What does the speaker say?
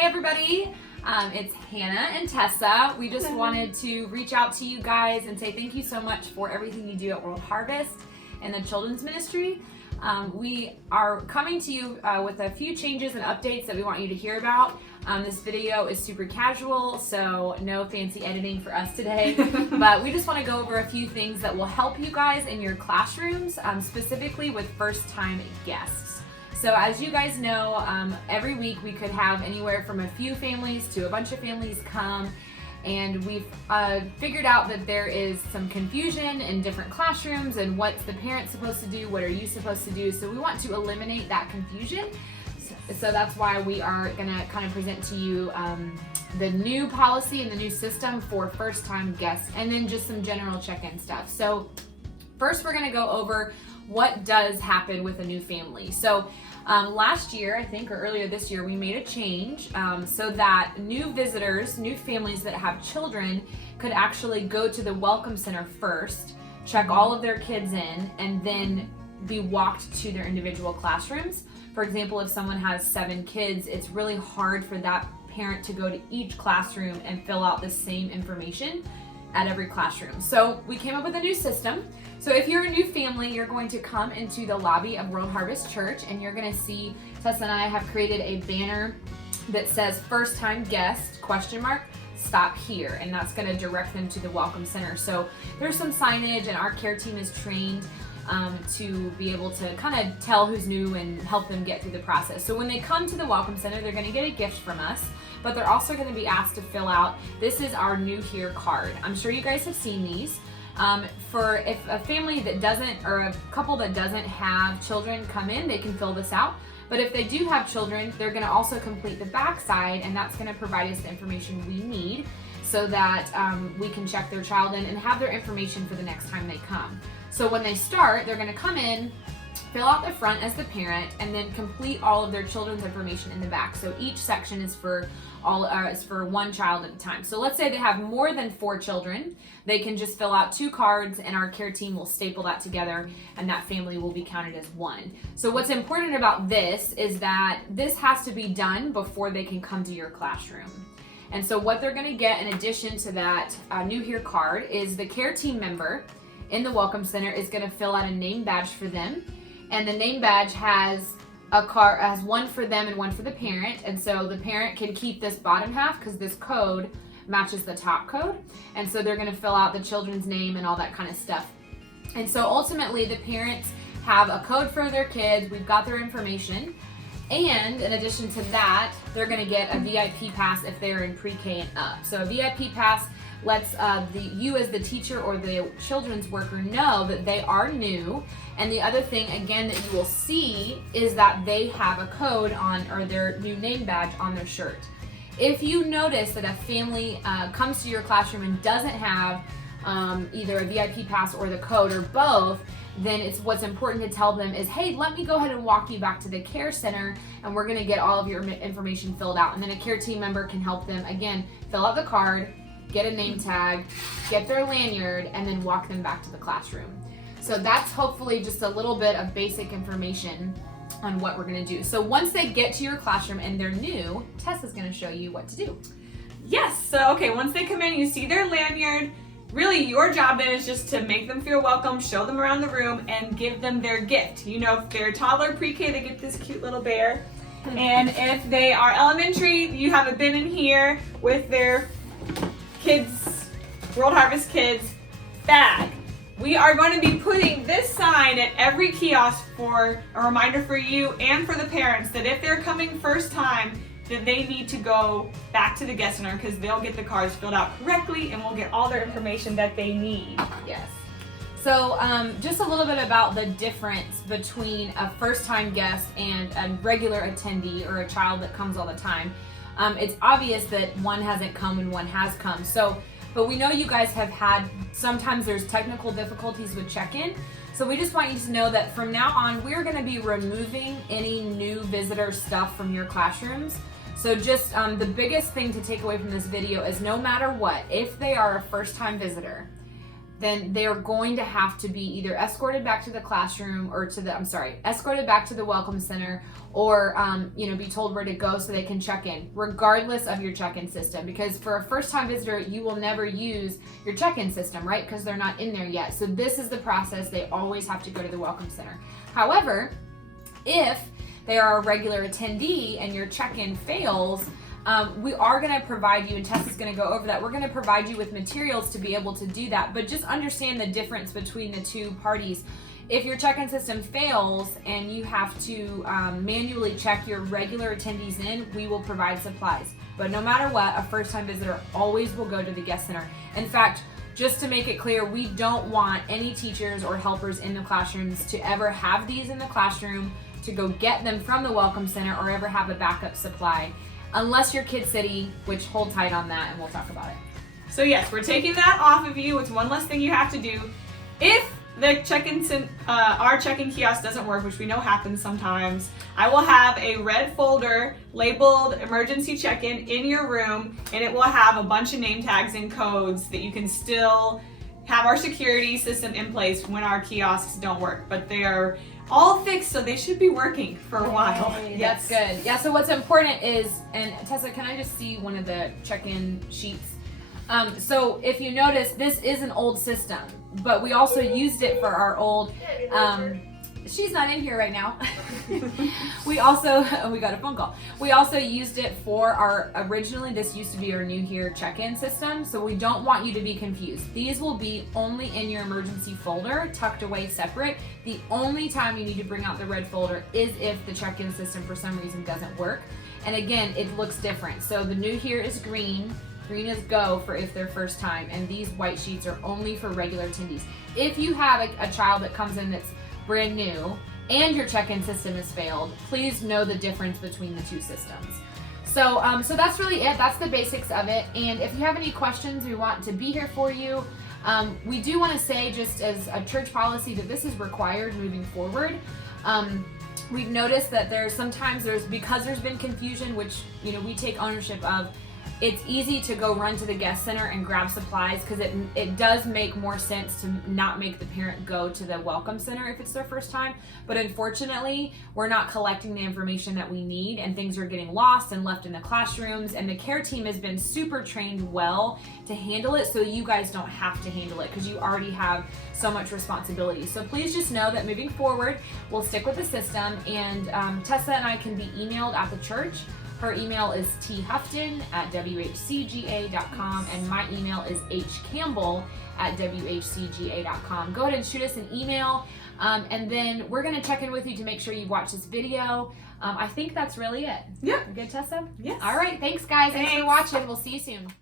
Hey everybody, it's Hannah and Tessa. We just wanted to reach out to you guys and say thank you so much for everything you do at World Harvest and the Children's Ministry. We are coming to you with a few changes and updates that we want you to hear about. This video is super casual, so no fancy editing for us today, but we just want to go over a few things that will help you guys in your classrooms, specifically with first-time guests. So as you guys know, every week we could have anywhere from a few families to a bunch of families come, and we've figured out that there is some confusion in different classrooms and what's the parent supposed to do, what are you supposed to do, so we want to eliminate that confusion. So that's why we are gonna kind of present to you the new policy and the new system for first-time guests, and then just some general check-in stuff. So first we're gonna go over what does happen with a new family. So last year, I think, or earlier this year, we made a change so that new visitors, new families that have children could actually go to the Welcome Center first, check all of their kids in, and then be walked to their individual classrooms. For example, if someone has 7 kids, it's really hard for that parent to go to each classroom and fill out the same information at every classroom. So we came up with a new system. So if you're a new family, you're going to come into the lobby of World Harvest Church, and you're going to see Tessa and I have created a banner that says first time guest ? Stop here, and that's going to direct them to the Welcome Center. So there's some signage, and our care team is trained to be able to kind of tell who's new and help them get through the process. So when they come to the Welcome Center, they're going to get a gift from us, but they're also going to be asked to fill out, this is our new here card. I'm sure you guys have seen these. For if a family that doesn't, or a couple that doesn't have children come in, they can fill this out. But if they do have children, they're going to also complete the back side, and that's going to provide us the information we need so that we can check their child in and have their information for the next time they come. So when they start, they're going to come in, fill out the front as the parent, and then complete all of their children's information in the back. So each section is for one child at a time. So let's say they have more than 4 children, they can just fill out 2 cards, and our care team will staple that together, and that family will be counted as one. So what's important about this is that this has to be done before they can come to your classroom. And so what they're going to get in addition to that new here card is the care team member in the Welcome Center is going to fill out a name badge for them. And the name badge has one for them and one for the parent. And so the parent can keep this bottom half because this code matches the top code. And so they're going to fill out the children's name and all that kind of stuff. And so ultimately the parents have a code for their kids. We've got their information. And in addition to that, they're going to get a VIP pass if they're in pre-K and up. So a VIP pass lets you as the teacher or the children's worker know that they are new. And the other thing, again, that you will see is that they have a code on, or their new name badge on their shirt. If you notice that a family comes to your classroom and doesn't have either a VIP pass or the code or both, then what's important to tell them is, hey, let me go ahead and walk you back to the care center, and we're going to get all of your information filled out. And then a care team member can help them, again, fill out the card, get a name tag, get their lanyard, and then walk them back to the classroom. So that's hopefully just a little bit of basic information on what we're going to do. So once they get to your classroom and they're new, Tessa's going to show you what to do. Yes, so okay, once they come in, you see their lanyard. Really, your job then is just to make them feel welcome, show them around the room, and give them their gift. You know, if they're toddler pre-K, they get this cute little bear. And if they are elementary, you have a bin in here with their kids, World Harvest Kids bag. We are going to be putting this sign at every kiosk for a reminder for you and for the parents that if they're coming first time, that they need to go back to the guest center because they'll get the cards filled out correctly and we'll get all their information that they need. Yes. So just a little bit about the difference between a first-time guest and a regular attendee or a child that comes all the time. It's obvious that one hasn't come and one has come. But we know you guys have had, sometimes there's technical difficulties with check-in. So we just want you to know that from now on, we're going to be removing any new visitor stuff from your classrooms. So just the biggest thing to take away from this video is no matter what, if they are a first-time visitor, then they are going to have to be either escorted back to the classroom or escorted back to the Welcome Center, or be told where to go so they can check in, regardless of your check-in system. Because for a first-time visitor, you will never use your check-in system, right? Because they're not in there yet. So this is the process. They always have to go to the Welcome Center. However, if they are a regular attendee and your check-in fails, we are going to provide you, and Tessa's going to go over that, we're going to provide you with materials to be able to do that. But just understand the difference between the two parties. If your check-in system fails and you have to manually check your regular attendees in, we will provide supplies. But no matter what, a first-time visitor always will go to the guest center. In fact, just to make it clear, we don't want any teachers or helpers in the classrooms to ever have these in the classroom, to go get them from the Welcome Center, or ever have a backup supply. Unless you're Kid City, which hold tight on that and we'll talk about it. So yes, we're taking that off of you. It's one less thing you have to do. If the our check-in kiosk doesn't work, which we know happens sometimes, I will have a red folder labeled emergency check-in in your room, and it will have a bunch of name tags and codes that you can still have our security system in place when our kiosks don't work. But they are all fixed, so they should be working for a while. Hey, yes. That's good. Yeah, so what's important is, and Tessa, can I just see one of the check-in sheets? So if you notice, this is an old system, but we also used it for our old, she's not in here right now. We got a phone call. We also used it for originally this used to be our New Here check-in system, so we don't want you to be confused. These will be only in your emergency folder, tucked away separate. The only time you need to bring out the red folder is if the check-in system for some reason doesn't work. And again, it looks different. So the New Here is green. Green is go for if they're first time, and these white sheets are only for regular attendees. If you have a child that comes in that's brand new and your check-in system has failed, please know the difference between the two systems. So that's really it. That's the basics of it. And if you have any questions, we want to be here for you. We do want to say, just as a church policy, that this is required moving forward. We've noticed that because there's been confusion, which we take ownership of. It's easy to go run to the guest center and grab supplies, because it does make more sense to not make the parent go to the Welcome Center if it's their first time. But unfortunately, we're not collecting the information that we need, and things are getting lost and left in the classrooms, and the care team has been super trained well to handle it, so you guys don't have to handle it because you already have so much responsibility. So please just know that moving forward, we'll stick with the system, and Tessa and I can be emailed at the church. Her email is thufton@whcga.com, and my email is hcampbell@whcga.com. Go ahead and shoot us an email, and then we're going to check in with you to make sure you've watched this video. I think that's really it. Yeah. Good, Tessa? Yes. All right. Thanks, guys. Thanks for Thanks. watching. We'll see you soon.